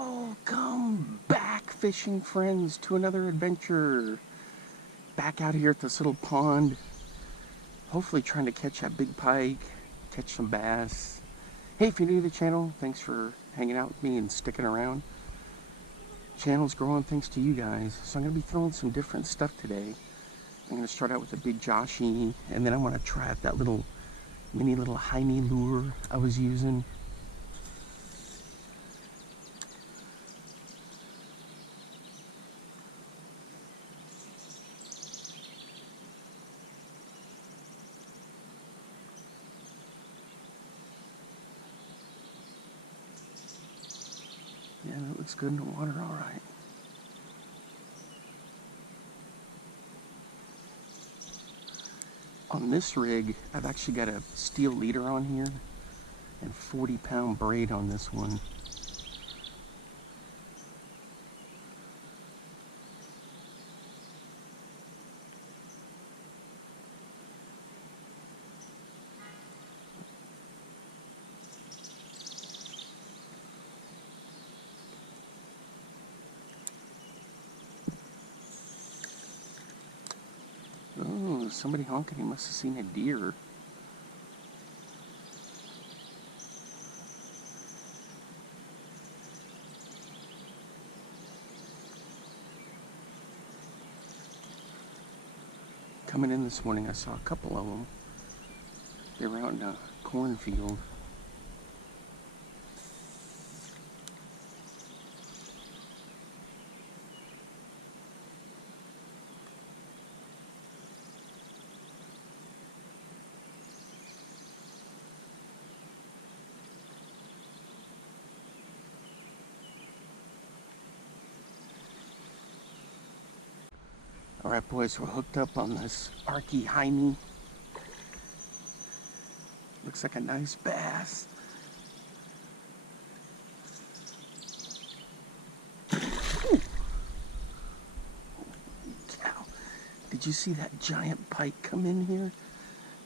Welcome back, fishing friends, to another adventure. Back out here at this little pond, hopefully trying to catch that big pike, catch some bass. Hey, if you're new to the channel, thanks for hanging out with me and sticking around. Channel's growing thanks to you guys, so I'm going to be throwing some different stuff today. I'm going to start out with a big Joshy, and then I want to try out that little mini little Jaime lure I was using. Yeah, that looks good in the water, all right. On this rig, I've actually got a steel leader on here and 40-pound braid on this one. Oh, somebody honking. He must have seen a deer. Coming in this morning, I saw a couple of them. They were out in a cornfield. Alright boys, we're hooked up on this Arky Jaime. Looks like a nice bass. Ooh. Cow. Did you see that giant pike come in here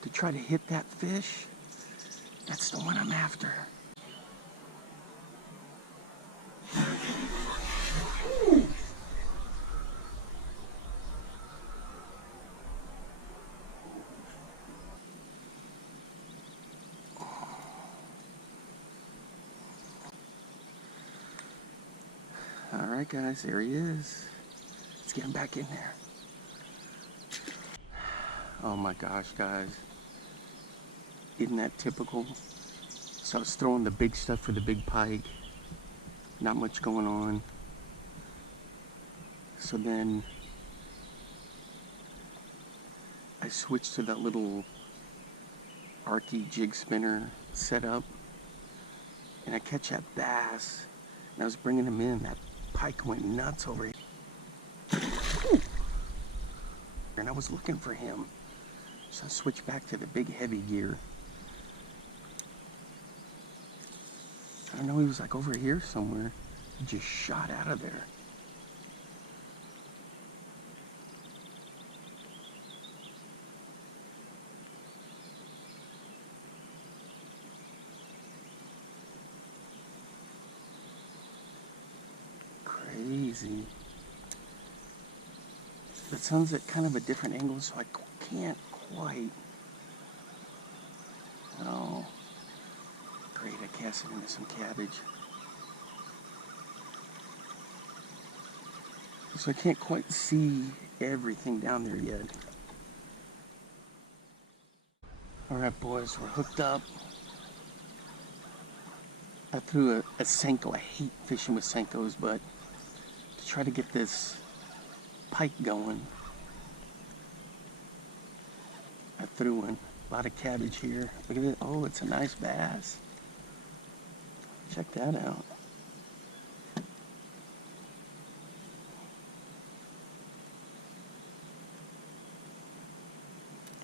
to try to hit that fish? That's the one I'm after. Alright guys, there he is. Let's get him back in there. Oh my gosh guys. Isn't that typical? So I was throwing the big stuff for the big pike. Not much going on. So then I switched to that little Arky jig spinner setup. And I catch that bass. And I was bringing him in. That pike went nuts over here. And I was looking for him. So I switched back to the big heavy gear. I don't know, he was like over here somewhere. He just shot out of there. Crazy. The sun's at kind of a different angle, so I can't quite. Oh, great, I cast it into some cabbage. So I can't quite see everything down there yet. Alright boys, we're hooked up. I threw a Senko. I hate fishing with Senkos, but to try to get this pike going, I threw in a lot of cabbage here. Look at it. Oh, it's a nice bass. Check that out.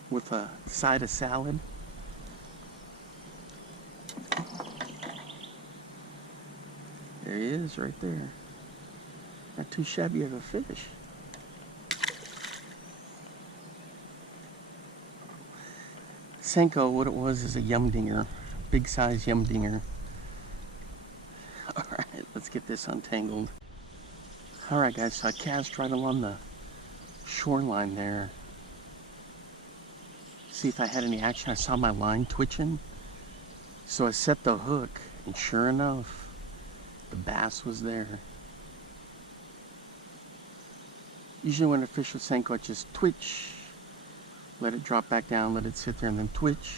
With a side of salad. There he is, right there. Not too shabby of a fish. Senko, what it was is a yum dinger. Big size yum dinger. Alright, let's get this untangled. Alright guys, so I cast right along the shoreline there. See if I had any action. I saw my line twitching. So I set the hook, and sure enough, the bass was there. Usually when a fish with Senko, I just twitch, let it drop back down, let it sit there, and then twitch.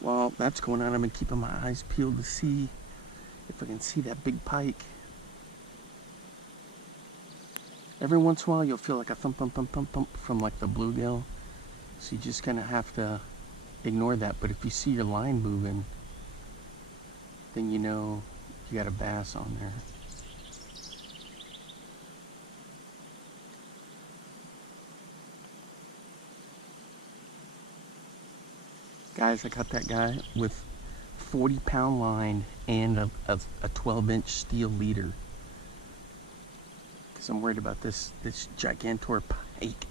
While that's going on, I've been keeping my eyes peeled to see if I can see that big pike. Every once in a while, you'll feel like a thump, thump, thump, thump, thump from like the bluegill. So you just kind of have to ignore that. But if you see your line moving, then you know you got a bass on there. Guys, I got that guy with 40-pound line and a 12-inch steel leader. Because I'm worried about this gigantor pike.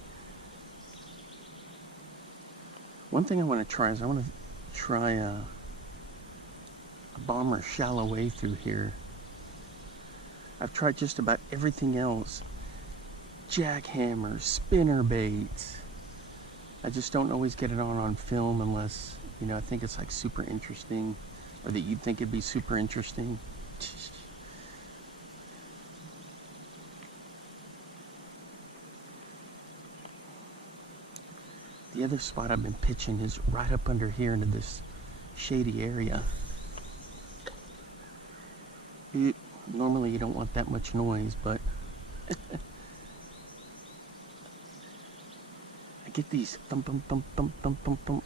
One thing I want to try is I want to try a bomber shallow way through here. I've tried just about everything else. Jackhammers, spinner baits. I just don't always get it on film unless, you know, I think it's like super interesting, or that you'd think it'd be super interesting. The other spot I've been pitching is right up under here into this shady area. Normally you don't want that much noise, but I get these thump thump thump thump thump thump thump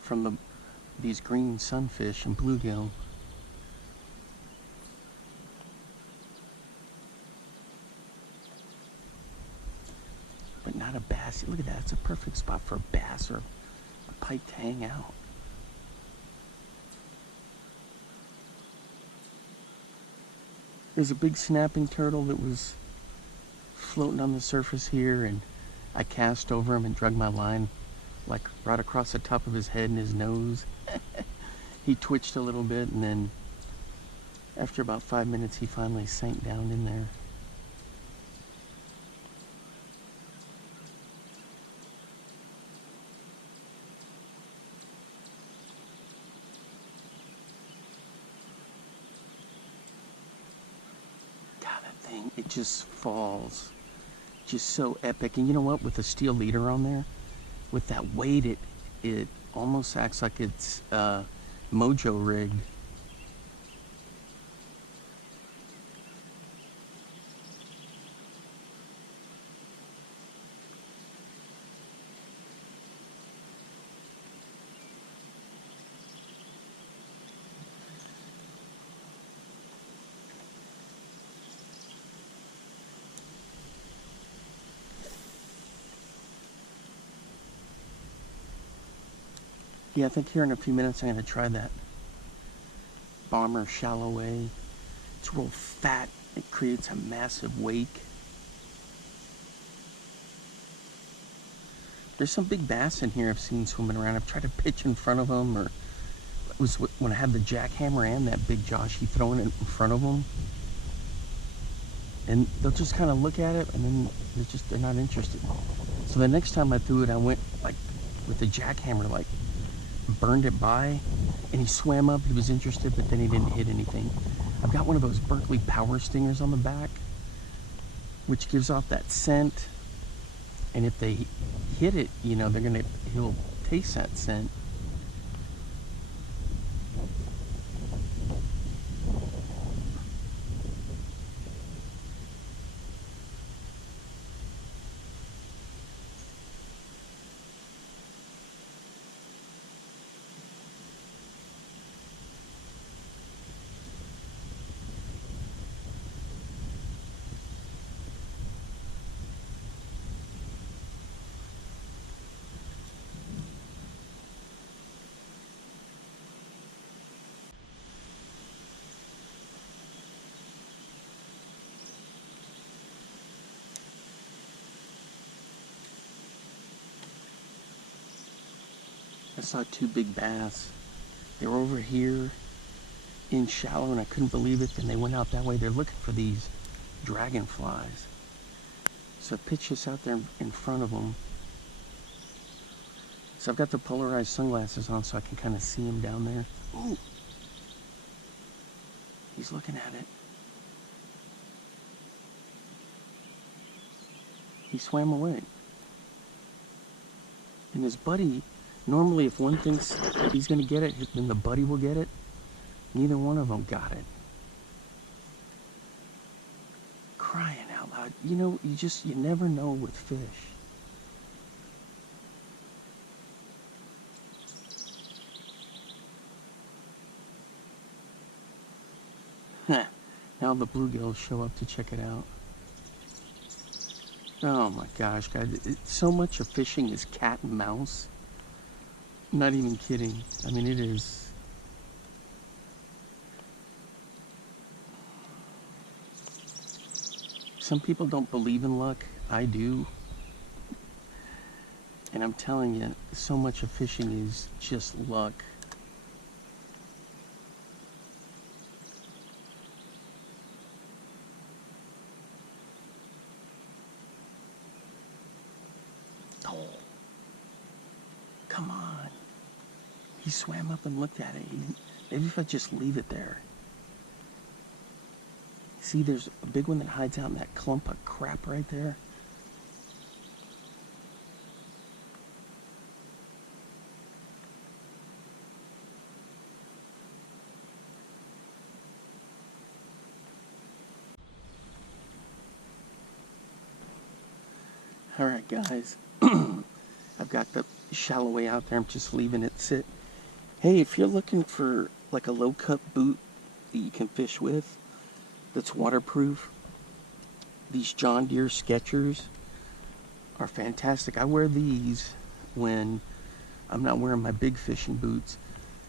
from these green sunfish and bluegill. But not a bass. Look at that, it's a perfect spot for a bass or a pike to hang out. There's a big snapping turtle that was floating on the surface here, and I cast over him and drug my line like right across the top of his head and his nose. He twitched a little bit, and then after about 5 minutes he finally sank down in there. God, that thing, it just falls. Just so epic. And you know what, with the steel leader on there, with that weight, it almost acts like it's mojo rigged. Yeah, I think here in a few minutes I'm going to try that bomber shallow way. It's real fat. It creates a massive wake. There's some big bass in here I've seen swimming around. I've tried to pitch in front of them, or it was when I had the jackhammer and that big Joshy throwing it in front of them. And they'll just kind of look at it, and then they're not interested. So the next time I threw it, I went like with the jackhammer, like burned it by, and he swam up. He was interested, but then he didn't hit anything. I've got one of those Berkeley power stingers on the back, which gives off that scent, and if they hit it, you know, he'll taste that scent. I saw two big bass. They were over here, in shallow, and I couldn't believe it. Then they went out that way. They're looking for these dragonflies. So I pitched this out there in front of them. So I've got the polarized sunglasses on so I can kind of see him down there. Ooh! He's looking at it. He swam away. And his buddy, normally if one thinks he's going to get it, then the buddy will get it. Neither one of them got it. Crying out loud. You know, you never know with fish. Now the bluegills show up to check it out. Oh my gosh, guys. So much of fishing is cat and mouse. I'm not even kidding. I mean, it is. Some people don't believe in luck. I do. And I'm telling you, so much of fishing is just luck. Oh, come on. He swam up and looked at it. Maybe if I just leave it there. See, there's a big one that hides out in that clump of crap right there. Alright guys, I've got the shallow way out there. I'm just leaving it sit. Hey, if you're looking for like a low cut boot that you can fish with, that's waterproof, these John Deere Skechers are fantastic. I wear these when I'm not wearing my big fishing boots.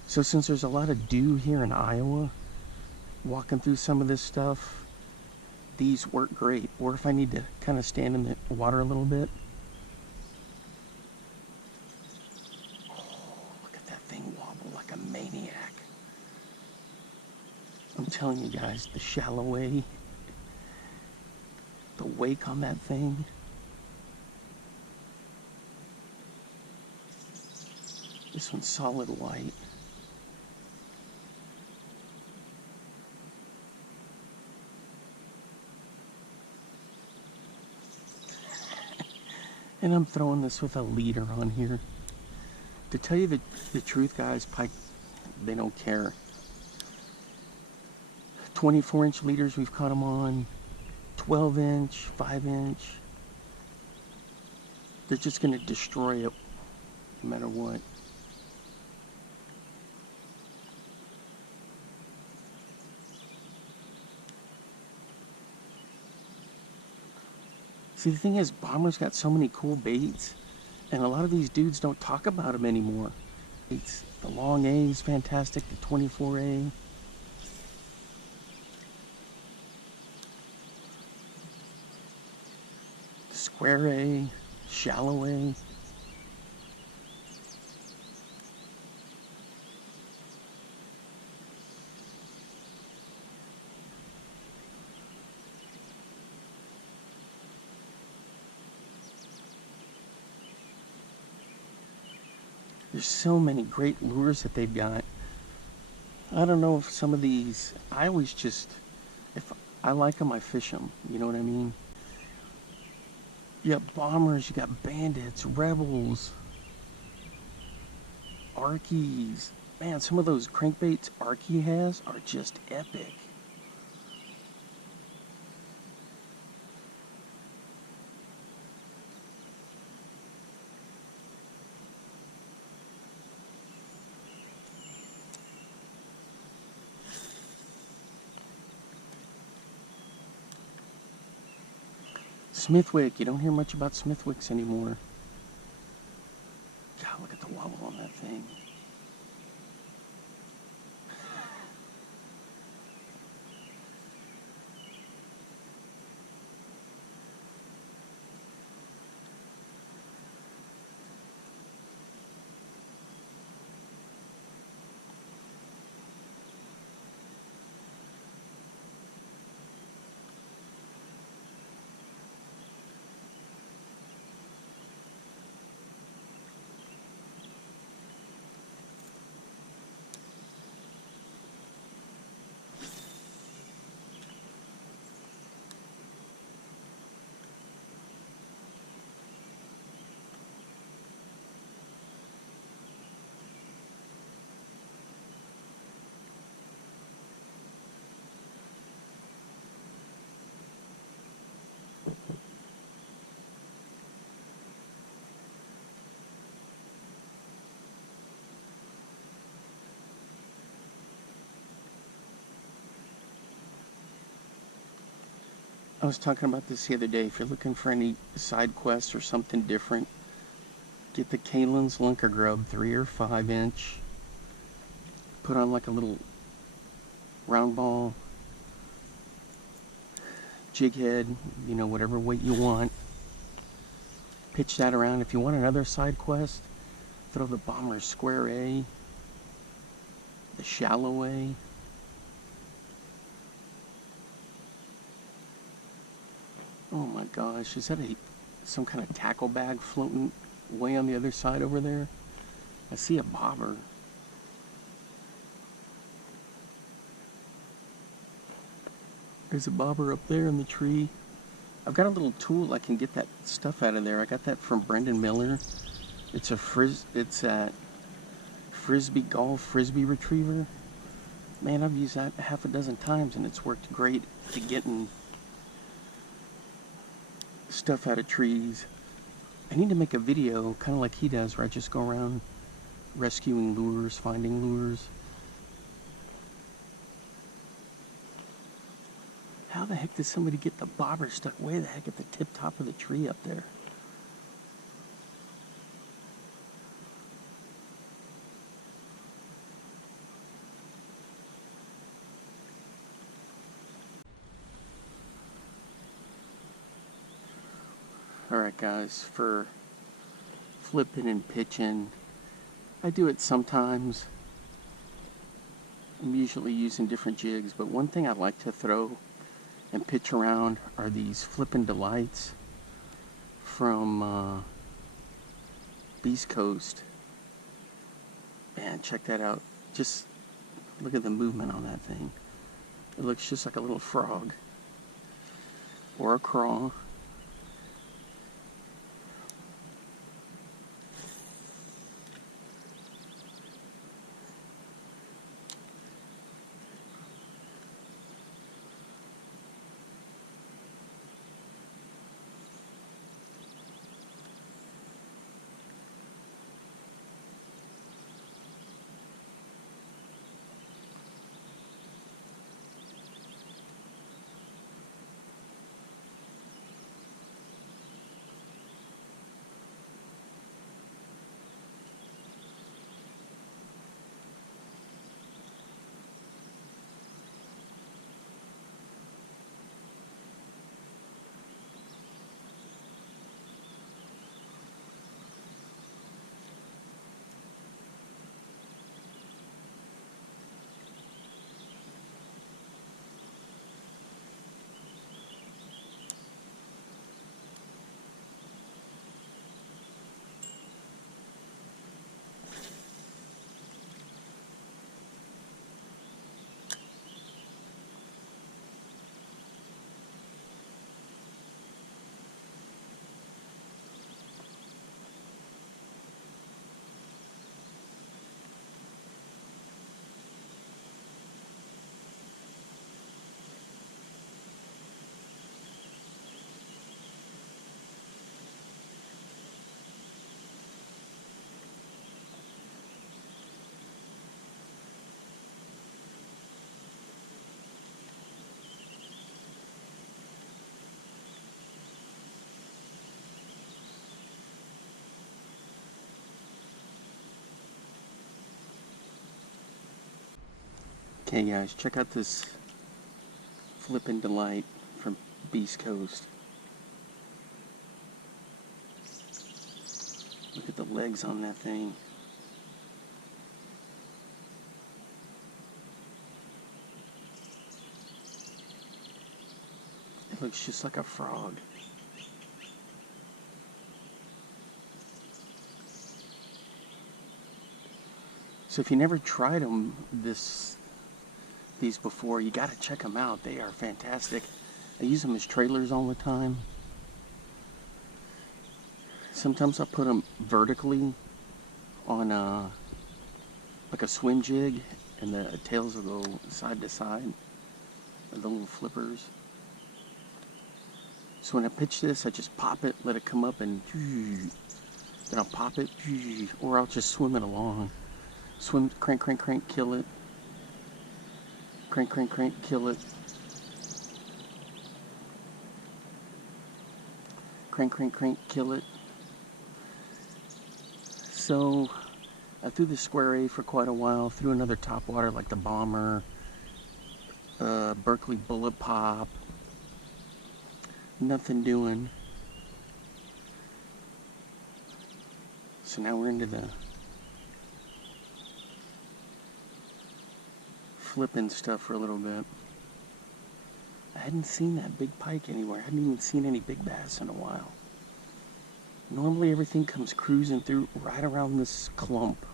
So since there's a lot of dew here in Iowa, walking through some of this stuff, these work great. Or if I need to kind of stand in the water a little bit. Oh, look at that thing wobble like a maniac. I'm telling you guys, the shallow way, the wake on that thing. This one's solid white. And I'm throwing this with a leader on here. To tell you the truth, guys, Pike, they don't care. 24-inch leaders, we've caught them on. 12-inch, 5-inch. They're just going to destroy it no matter what. See, the thing is, Bomber's got so many cool baits, and a lot of these dudes don't talk about them anymore. It's the long A is fantastic, the 24A. The square A, shallow A. There's so many great lures that they've got. I don't know if some of these, I always just, if I like them, I fish them. You know what I mean? You got Bombers, you got Bandits, Rebels, Arkies. Man, some of those crankbaits Arkie has are just epic. Smithwick, you don't hear much about Smithwicks anymore. God, look at the wobble on that thing. I was talking about this the other day. If you're looking for any side quests or something different, get the Kalen's Lunker Grub 3 or 5 inch. Put on like a little round ball jig head, you know, whatever weight you want. Pitch that around. If you want another side quest, throw the Bomber Square A, the Shallow A. Oh my gosh, is that some kind of tackle bag floating way on the other side over there? I see a bobber. There's a bobber up there in the tree. I've got a little tool I can get that stuff out of there. I got that from Brendan Miller. It's a frisbee golf frisbee retriever. Man, I've used that half a dozen times and it's worked great at getting stuff out of trees. I need to make a video kind of like he does, where I just go around rescuing lures, finding lures. How the heck did somebody get the bobber stuck way the heck at the tip top of the tree up there? Alright guys, for flipping and pitching, I do it sometimes. I'm usually using different jigs, but one thing I like to throw and pitch around are these Flippin' Delights from Beast Coast. Man, check that out. Just look at the movement on that thing. It looks just like a little frog or a craw. Okay guys, check out this Flippin' Delight from Beast Coast. Look at the legs on that thing. It looks just like a frog. So if you never tried these before, you gotta check them out. They are fantastic. I use them as trailers all the time. Sometimes I put them vertically on like a swim jig, and the tails will go side to side, the little flippers. So when I pitch this, I just pop it, let it come up, and then I'll pop it, or I'll just swim it along. Swim, crank, crank, crank, kill it. Crank, crank, crank, kill it. Crank, crank, crank, kill it. So I threw the Square A for quite a while. Threw another topwater like the Bomber, Berkeley Bullet Pop. Nothing doing. So now we're into the flipping stuff for a little bit. I hadn't seen that big pike anywhere. I hadn't even seen any big bass in a while. Normally everything comes cruising through right around this clump,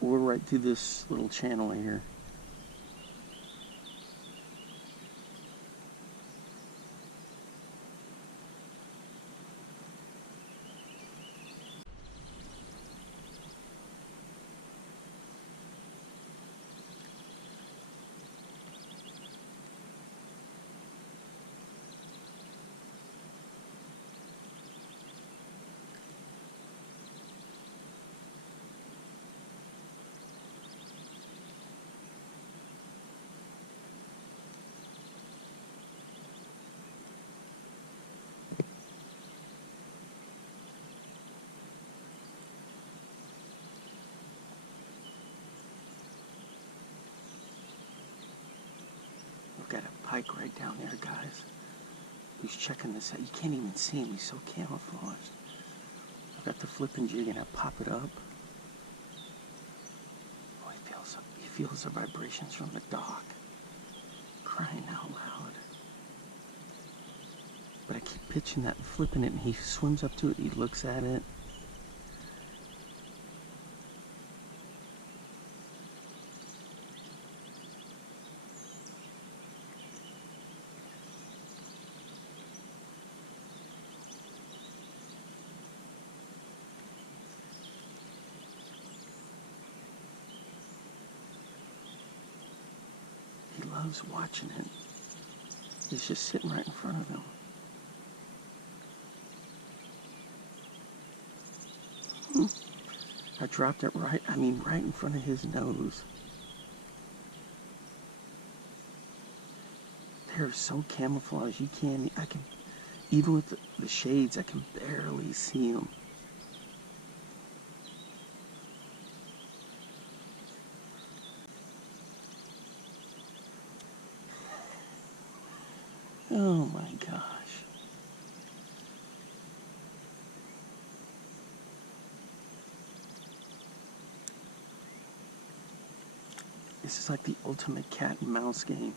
or right through this little channel here. Got a pike right down there, guys. He's checking this out. You can't even see him. He's so camouflaged. I've got the flipping jig and I pop it up. Oh, he feels the vibrations from the dock. Crying out loud. But I keep pitching that and flipping it, and he swims up to it. He looks at it. He loves watching it. He's just sitting right in front of him. I dropped it right in front of his nose. They're so camouflaged, I can, even with the shades, I can barely see them. Oh my gosh. This is like the ultimate cat and mouse game.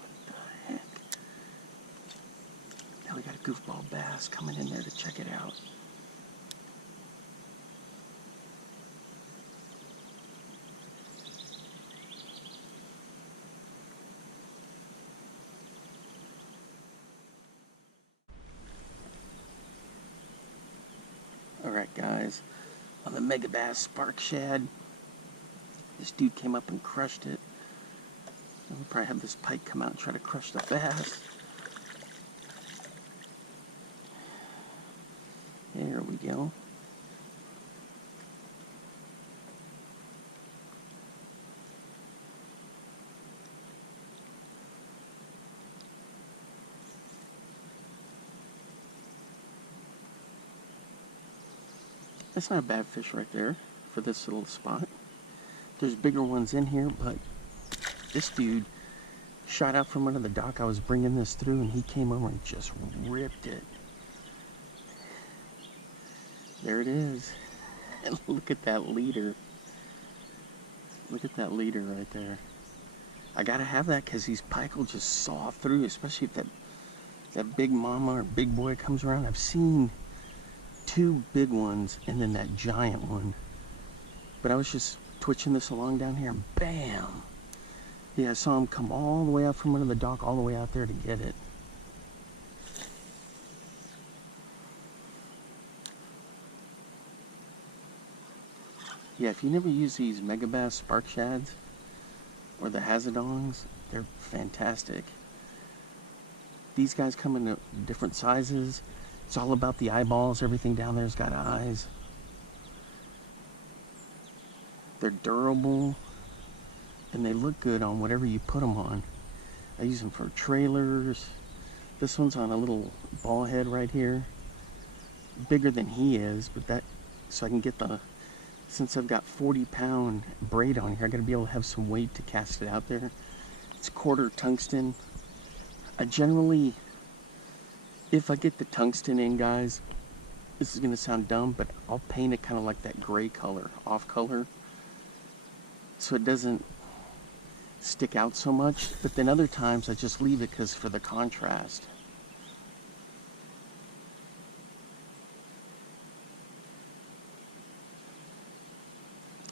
What the heck? Now we got a goofball bass coming in there to check it out. Alright guys, on the Mega Bass Spark Shad, this dude came up and crushed it. We'll probably have this pike come out and try to crush the bass. There we go. That's not a bad fish right there for this little spot. There's bigger ones in here, but this dude shot out from under the dock. I was bringing this through and he came over and just ripped it. There it is. And look at that leader. Look at that leader right there. I gotta have that because these pike will just saw through, especially if that big mama or big boy comes around. I've seen two big ones and then that giant one. But I was just twitching this along down here and bam! Yeah, I saw him come all the way out from under the dock, all the way out there to get it. Yeah, if you never use these Mega Bass Spark Shads or the Hazadongs, they're fantastic. These guys come in different sizes. It's all about the eyeballs. Everything down there's got eyes. They're durable, and they look good on whatever you put them on. I use them for trailers. This one's on a little ball head right here. Bigger than he is, but that, so I can get the, since I've got 40-pound braid on here, I gotta be able to have some weight to cast it out there. It's quarter tungsten. I generally, if I get the tungsten in, guys, this is gonna sound dumb, but I'll paint it kind of like that gray color, off color, so it doesn't stick out so much. But then other times I just leave it because for the contrast.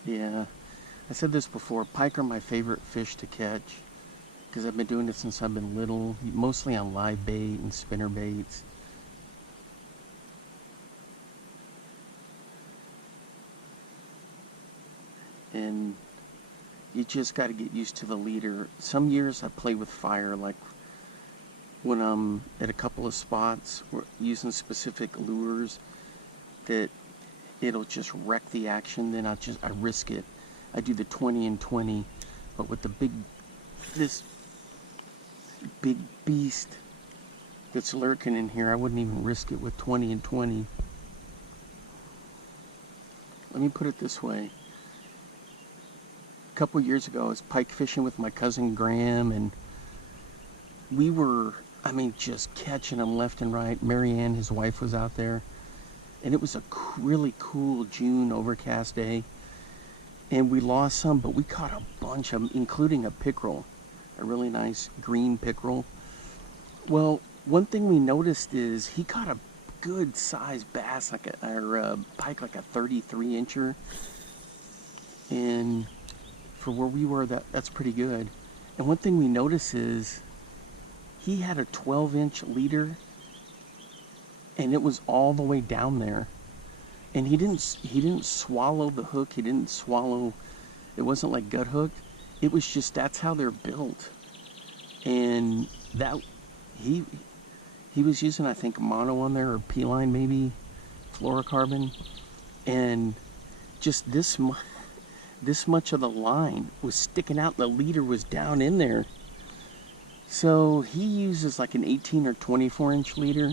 Yeah, I said this before, pike are my favorite fish to catch because I've been doing it since I've been little, mostly on live bait and spinner baits. And you just got to get used to the leader. Some years I play with fire, like when I'm at a couple of spots using specific lures that it'll just wreck the action, then I risk it. I do the 20 and 20, but with this big beast that's lurking in here, I wouldn't even risk it with 20 and 20. Let me put it this way. A couple years ago, I was pike fishing with my cousin Graham, and we were, I mean, just catching them left and right. Marianne, his wife, was out there. And it was a really cool June overcast day. And we lost some, but we caught a bunch of them, including a pickerel. A really nice green pickerel. Well, one thing we noticed is he caught a good sized bass, or pike, like a 33-incher. And for where we were, that's pretty good. And one thing we noticed is he had a 12-inch leader, and it was all the way down there. And he didn't swallow the hook. He didn't swallow, it wasn't like gut hooked. It was just, that's how they're built. And that, he was using, I think, mono on there, or P-line maybe, fluorocarbon. And just this much of the line was sticking out. The leader was down in there. So he uses like an 18 or 24-inch leader,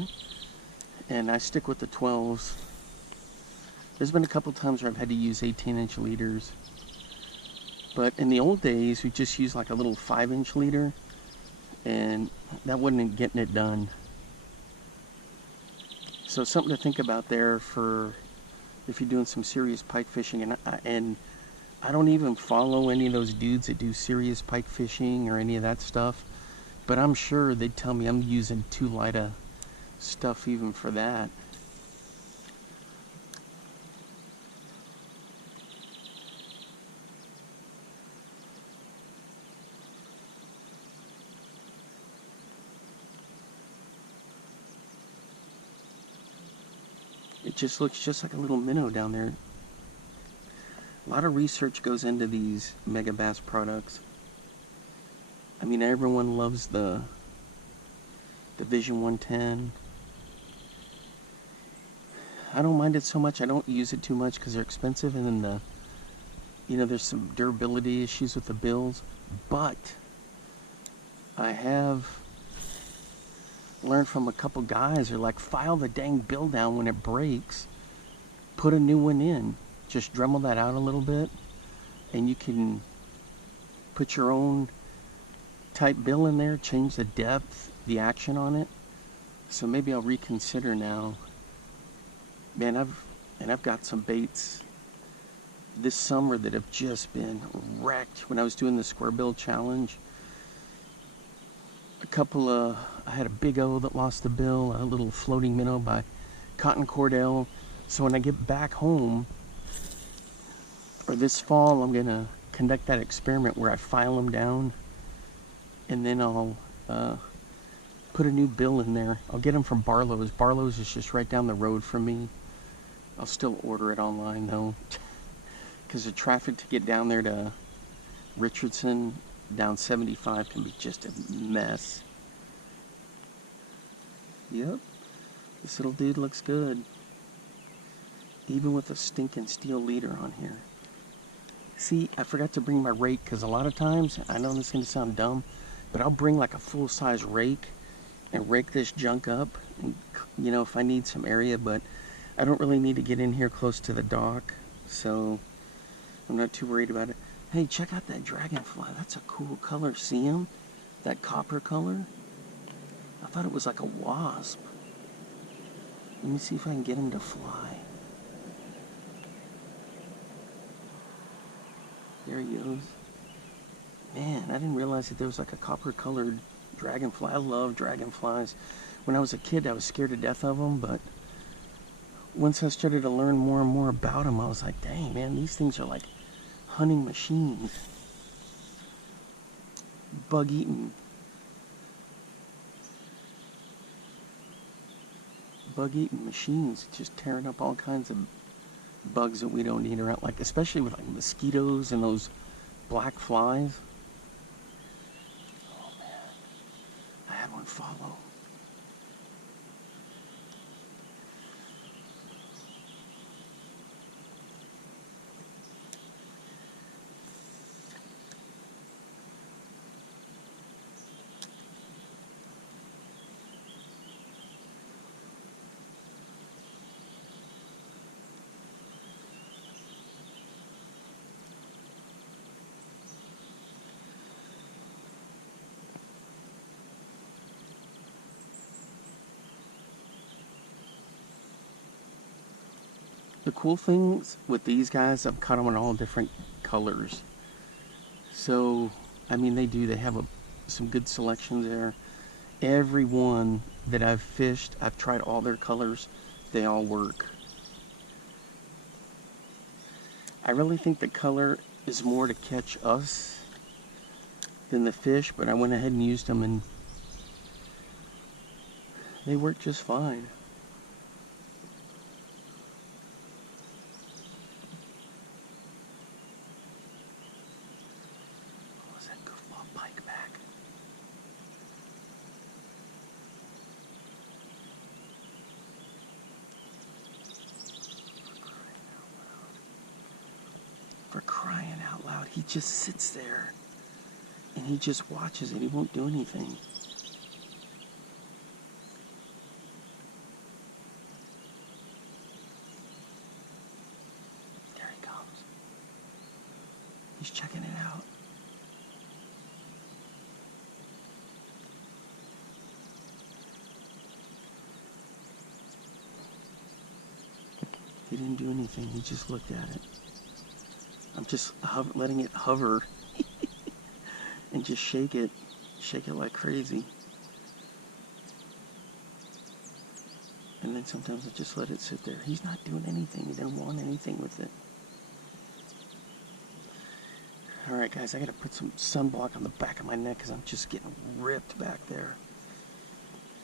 and I stick with the 12s. There's been a couple times where I've had to use 18-inch leaders, but in the old days we just used like a little 5-inch leader, and that wasn't getting it done. So something to think about there for if you're doing some serious pike fishing. And I don't even follow any of those dudes that do serious pike fishing or any of that stuff, but I'm sure they'd tell me I'm using too light a stuff even for that. It just looks just like a little minnow down there. A lot of research goes into these Megabass products. I mean, everyone loves the Vision 110. I don't mind it so much. I don't use it too much because they're expensive, and then there's some durability issues with the bills. But I have learned from a couple guys, they're like, file the dang bill down when it breaks, put a new one in. Just Dremel that out a little bit, and you can put your own type bill in there, change the depth, the action on it. So maybe I'll reconsider now. Man, I've got some baits this summer that have just been wrecked. When I was doing the square bill challenge, I had a big O that lost the bill, a little floating minnow by Cotton Cordell. So when I get back home, or this fall, I'm gonna conduct that experiment where I file them down, and then I'll put a new bill in there. I'll get them from Barlow's. Barlow's is just right down the road from me. I'll still order it online though, because the traffic to get down there to Richardson down 75 can be just a mess. Yep. This little dude looks good, even with a stinking steel leader on here. See, I forgot to bring my rake, because a lot of times, I know this is going to sound dumb, but I'll bring like a full-size rake and rake this junk up, and, you know, if I need some area, but I don't really need to get in here close to the dock, so I'm not too worried about it. Hey, check out that dragonfly. That's a cool color. See him? That copper color? I thought it was like a wasp. Let me see if I can get him to fly. There he goes. Man, I didn't realize that there was like a copper colored dragonfly. I love dragonflies. When I was a kid, I was scared to death of them, but once I started to learn more and more about them, I was like, dang, man, these things are like hunting machines. Bug-eating machines, just tearing up all kinds of bugs that we don't need around, like especially with like mosquitoes and those black flies. Oh man, I had one follow. The cool things with these guys, I've caught them in all different colors. So, I mean, they have some good selections there. Every one that I've fished, I've tried all their colors. They all work. I really think the color is more to catch us than the fish, but I went ahead and used them and they work just fine. Was that goofball pike back? For crying out loud, he just sits there and he just watches it. He won't do anything. There he comes. He's checking it out. He didn't do anything. He just looked at it. I'm just letting it hover and just shake it like crazy. And then sometimes I just let it sit there. He's not doing anything. He doesn't want anything with it. Alright guys, I gotta put some sunblock on the back of my neck because I'm just getting ripped back there.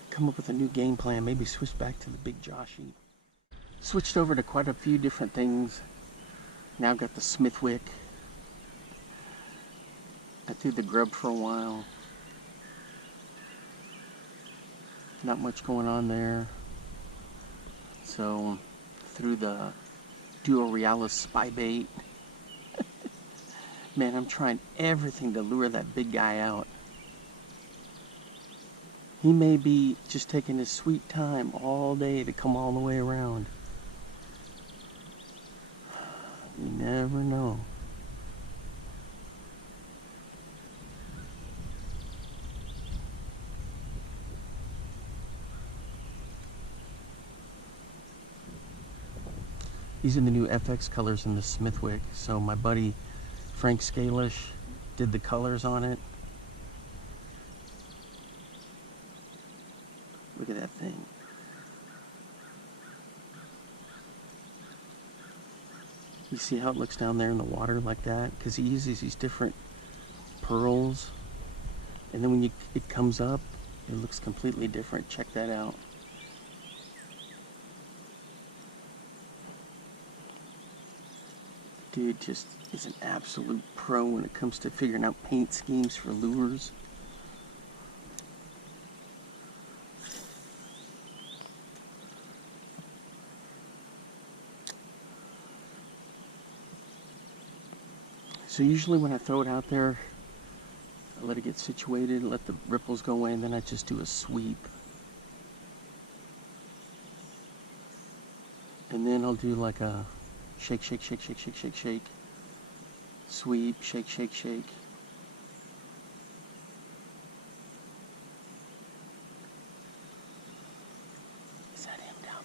Come up with a new game plan. Maybe switch back to the big Joshy. Switched over to quite a few different things. Now I've got the Smithwick. I threw the grub for a while. Not much going on there. So threw the Duo Realis spy bait. Man, I'm trying everything to lure that big guy out. He may be just taking his sweet time all day to come all the way around. You never know. These are the new FX colors in the Smithwick. So my buddy Frank Scalish did the colors on it. Look at that thing. You see how it looks down there in the water like that? Because he uses these different pearls. And then when it comes up, it looks completely different. Check that out. Dude just is an absolute pro when it comes to figuring out paint schemes for lures. So usually when I throw it out there, I let it get situated, let the ripples go away, and then I just do a sweep. And then I'll do like a shake, shake, shake, shake, shake, shake, shake. Sweep, shake, shake, shake. Is that him down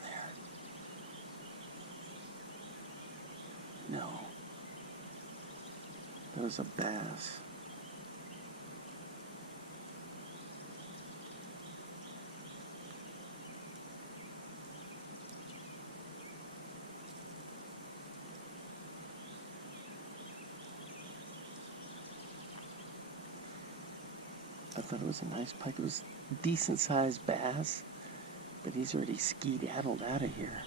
there? No. That was a bass. I thought it was a nice pike. It was a decent sized bass, but he's already skedaddled out of here.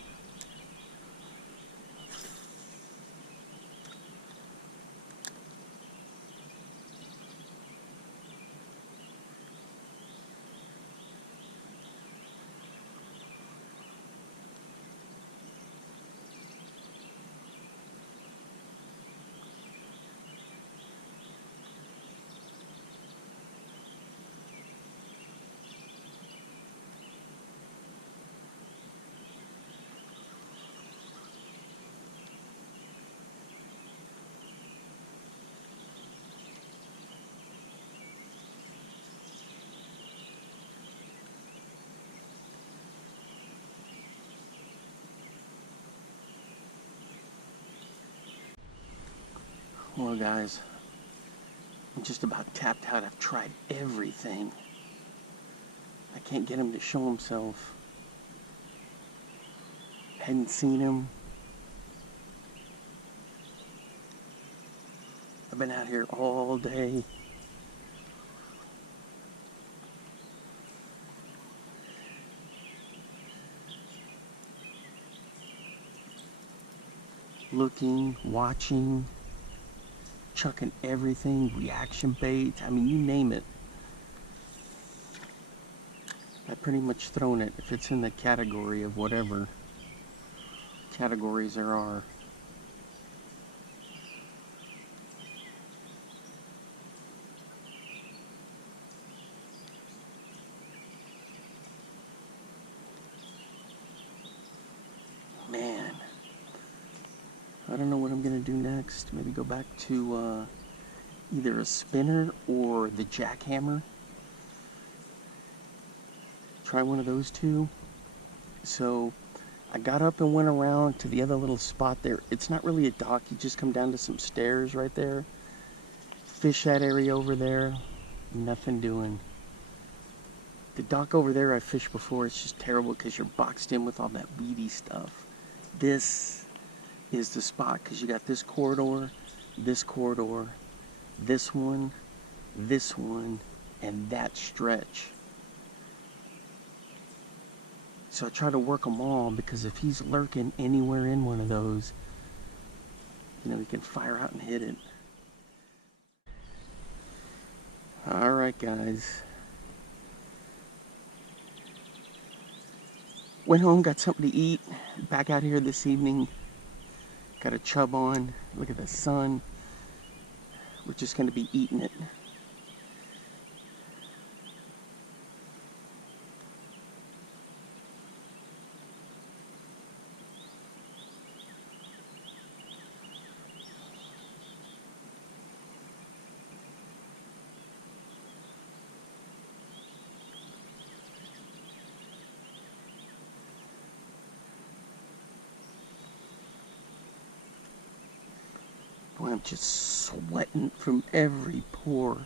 Well, guys, I'm just about tapped out. I've tried everything. I can't get him to show himself. Hadn't seen him. I've been out here all day. Looking, watching, chucking everything, reaction bait, I mean, you name it. I've pretty much thrown it if it's in the category of whatever categories there are. Man, I don't know what I'm gonna do next. Maybe go back to either a spinner or the jackhammer. Try one of those two. So I got up and went around to the other little spot there. It's not really a dock. You just come down to some stairs right there. Fish that area over there. Nothing doing. The dock over there I fished before. It's just terrible because you're boxed in with all that weedy stuff. This is the spot because you got this corridor, this one, and that stretch. So I try to work them all because if he's lurking anywhere in one of those, you know, he can fire out and hit it. Alright, guys. Went home, got something to eat. Back out here this evening. Got a chub on. Look at the sun. We're just going to be eating it. Boy, I'm just sweating from every pore.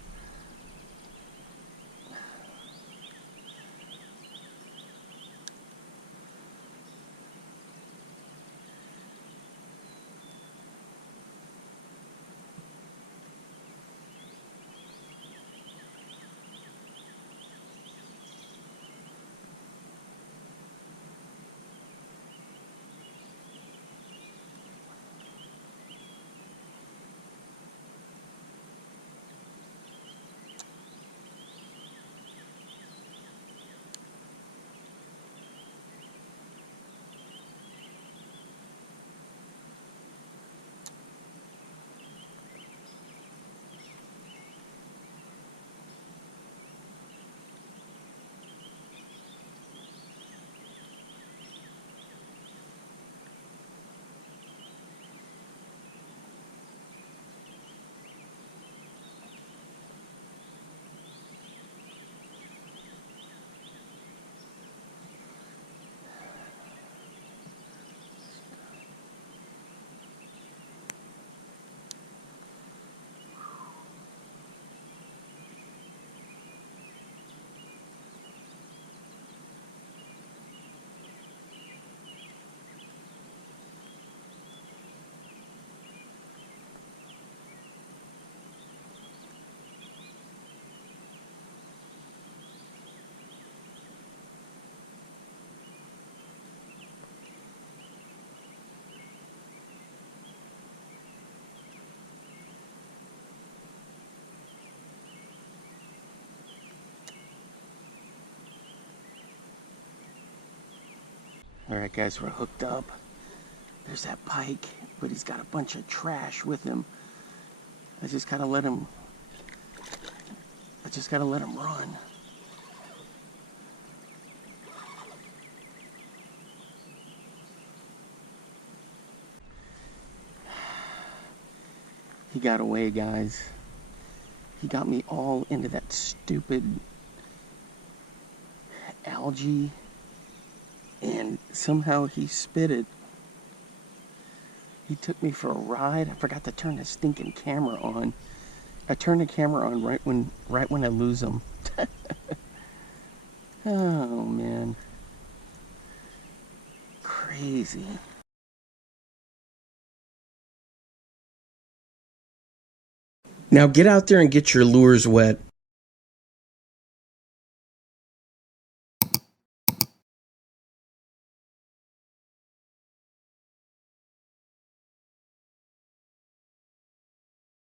Alright guys, we're hooked up. There's that pike, but he's got a bunch of trash with him. I just gotta let him run. He got away, guys. He got me all into that stupid algae, and somehow he spit it. He took me for a ride. I forgot to turn the stinking camera on. I turn the camera on right when I lose him. Oh man, crazy. Now get out there and get your lures wet.